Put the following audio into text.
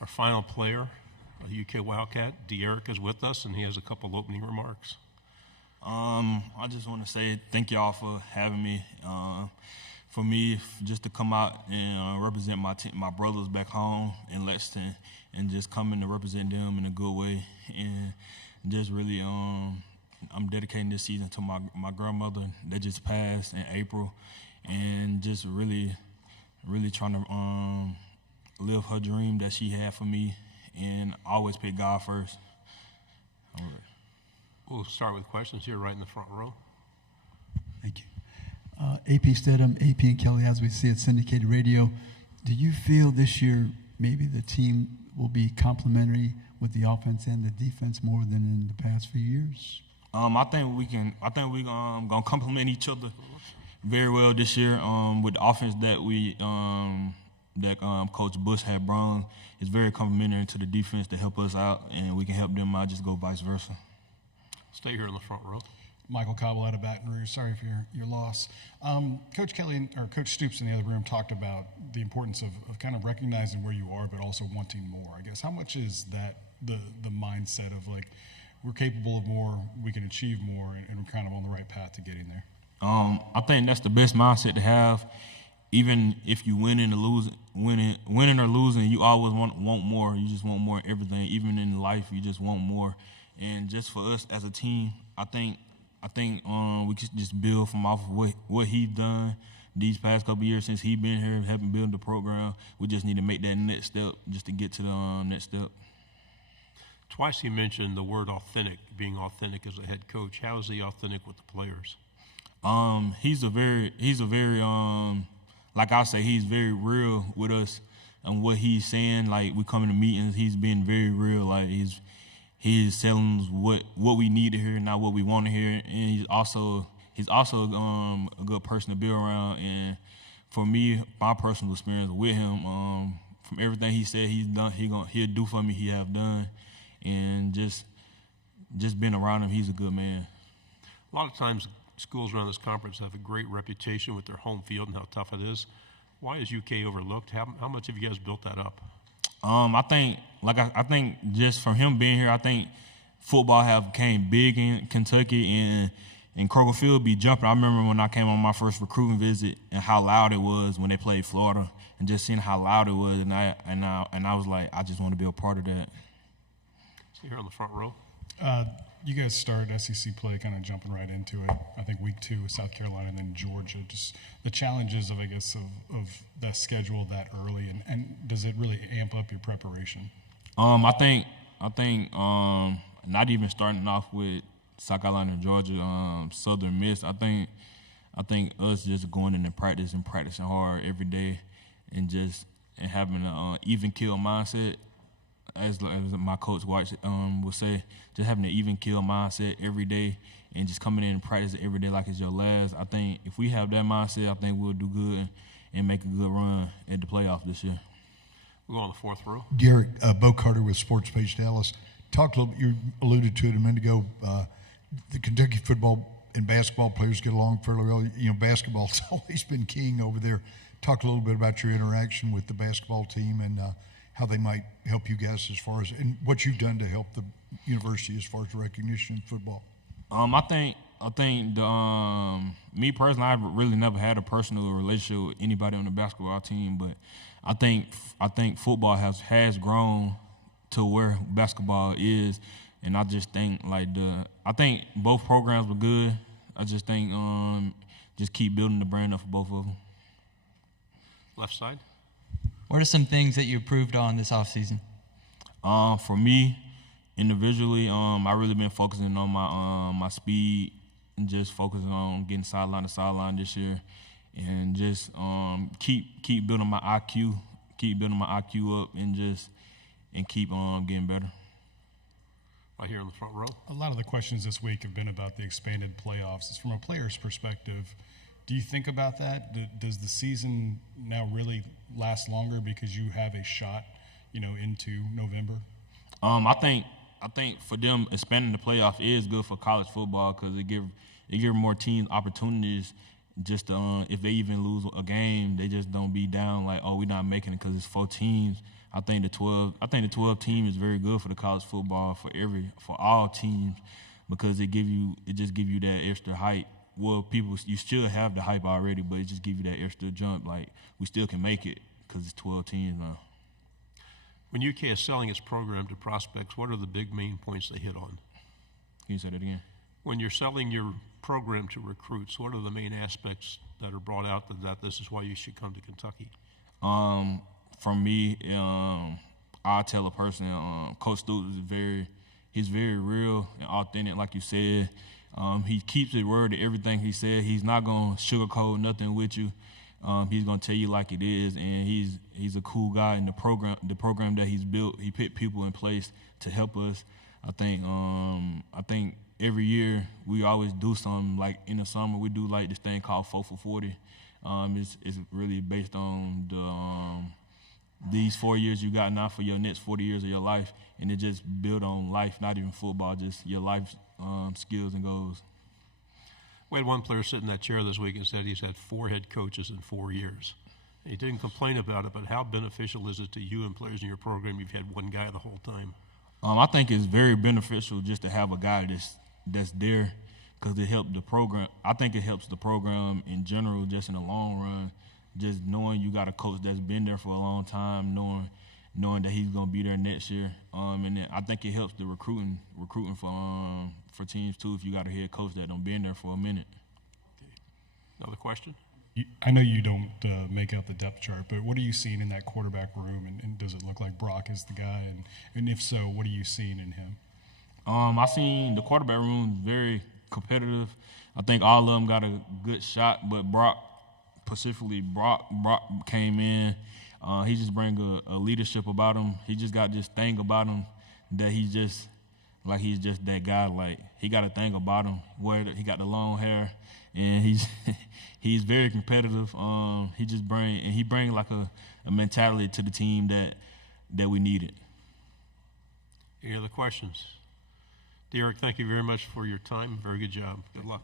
Our final player, a UK Wildcat, De'Eric, is with us, and he has a couple opening remarks. I just want to say thank y'all for having me. For me, just to come out and represent my brothers back home in Lexington, and just coming to represent them in a good way, and just really, I'm dedicating this season to my grandmother that just passed in April, and just really trying to live her dream that she had for me, and always put God first. All right. We'll start with questions here right in the front row. Thank you. AP Stedham, AP and Kelly, as we see at syndicated radio, do you feel this year maybe the team will be complementary with the offense and the defense more than in the past few years? I think we're gonna complement each other very well this year. With the offense that Coach Bush had brought, it's very complementary to the defense to help us out, and we can help them out. Just go vice versa. Stay here in the front row. Michael Cobble out of Baton Rouge. Sorry for your loss. Coach Kelly or Coach Stoops in the other room talked about the importance of kind of recognizing where you are, but also wanting more. I guess how much is that the mindset of like we're capable of more, we can achieve more, and we're kind of on the right path to getting there? I think that's the best mindset to have. Even if you winning or losing, you always want more. You just want more everything. Even in life, you just want more. And just for us as a team, I think we could just build from off of what he's done these past couple of years since he's been here, helping build the program. We just need to make that next step just to get to the next step. Twice he mentioned the word authentic, being authentic as a head coach. How is he authentic with the players? He's a very like I say, he's very real with us and what he's saying. Like we come into meetings, he's been very real. Like he's telling us what we need to hear, not what we want to hear. And he's also a good person to be around. And for me, my personal experience with him, from everything he said he's done, he'll do for me. He have done, and just being around him, he's a good man. A lot of times, schools around this conference have a great reputation with their home field and how tough it is. Why is UK overlooked? How much have you guys built that up? I think just from him being here, I think football have came big in Kentucky, and Kroger Field be jumping. I remember when I came on my first recruiting visit and how loud it was when they played Florida, and just seeing how loud it was, and I was like, I just want to be a part of that. So here on the front row. You guys started SEC play kind of jumping right into it. I think week 2 with South Carolina and then Georgia. Just the challenges of that schedule that early, and does it really amp up your preparation? I think not even starting off with South Carolina and Georgia, Southern Miss. I think us just going in and practicing hard every day, and having an even kill mindset. As my coach White would say, just having an even kill mindset every day and just coming in and practice every day like it's your last. I think if we have that mindset, I think we'll do good and make a good run at the playoff this year. We'll go on the fourth row. Garrett, Bo Carter with Sports Page Dallas. Talk a little bit, you alluded to it a minute ago, the Kentucky football and basketball players get along fairly well. You know, basketball's always been king over there. Talk a little bit about your interaction with the basketball team and how they might help you guys as far as, and what you've done to help the university as far as recognition in football. I think me personally, I've really never had a personal relationship with anybody on the basketball team, but I think football has grown to where basketball is, and I just think I think both programs were good. I just think just keep building the brand up for both of them. Left side. What are some things that you improved on this offseason? For me, individually, I really been focusing on my speed and just focusing on getting sideline to sideline this year, and just keep building my IQ, up, and keep getting better. Right here in the front row. A lot of the questions this week have been about the expanded playoffs. From a player's perspective, do you think about that? Does the season now really last longer because you have a shot, into November? I think for them expanding the playoff is good for college football because it give more teams opportunities just if they even lose a game, they just don't be down like, oh, we're not making it because it's 4 teams. I think the 12 team is very good for the college football for all teams because it just give you that extra hype. Well, you still have the hype already, but it just give you that extra jump. Like we still can make it because it's 12 teams now. When UK is selling its program to prospects, what are the big main points they hit on? Can you say that again? When you're selling your program to recruits, what are the main aspects that are brought out that this is why you should come to Kentucky? For me, I tell a person, Coach Stoops he's very real and authentic, like you said. He keeps his word to everything he said. He's not gonna sugarcoat nothing with you. He's gonna tell you like it is, and he's a cool guy. In the program that he's built, he put people in place to help us. I think every year we always do something. Like in the summer, we do like this thing called 4 for 40. It's really based on these 4 years you got now for your next 40 years of your life, and it just build on life, not even football, just your life skills and goals. We had one player sit in that chair this week and said he's had 4 head coaches in 4 years. He didn't complain about it, but how beneficial is it to you and players in your program? You've had one guy the whole time. I think it's very beneficial just to have a guy that's there because it helped the program. I think it helps the program in general, just in the long run. Just knowing you got a coach that's been there for a long time, knowing that he's gonna be there next year, and then I think it helps the recruiting for teams too. If you got a head coach that don't been there for a minute. Okay. Another question? I know you don't make out the depth chart, but what are you seeing in that quarterback room, and does it look like Brock is the guy? And if so, what are you seeing in him? I seen the quarterback room very competitive. I think all of them got a good shot, but Brock came in. He just bring a leadership about him. He just got this thing about him that he's just that guy. Like he got a thing about him where he got the long hair, and he's very competitive. He bring like a mentality to the team that we needed. Any other questions? Derek, thank you very much for your time. Very good job. Good luck.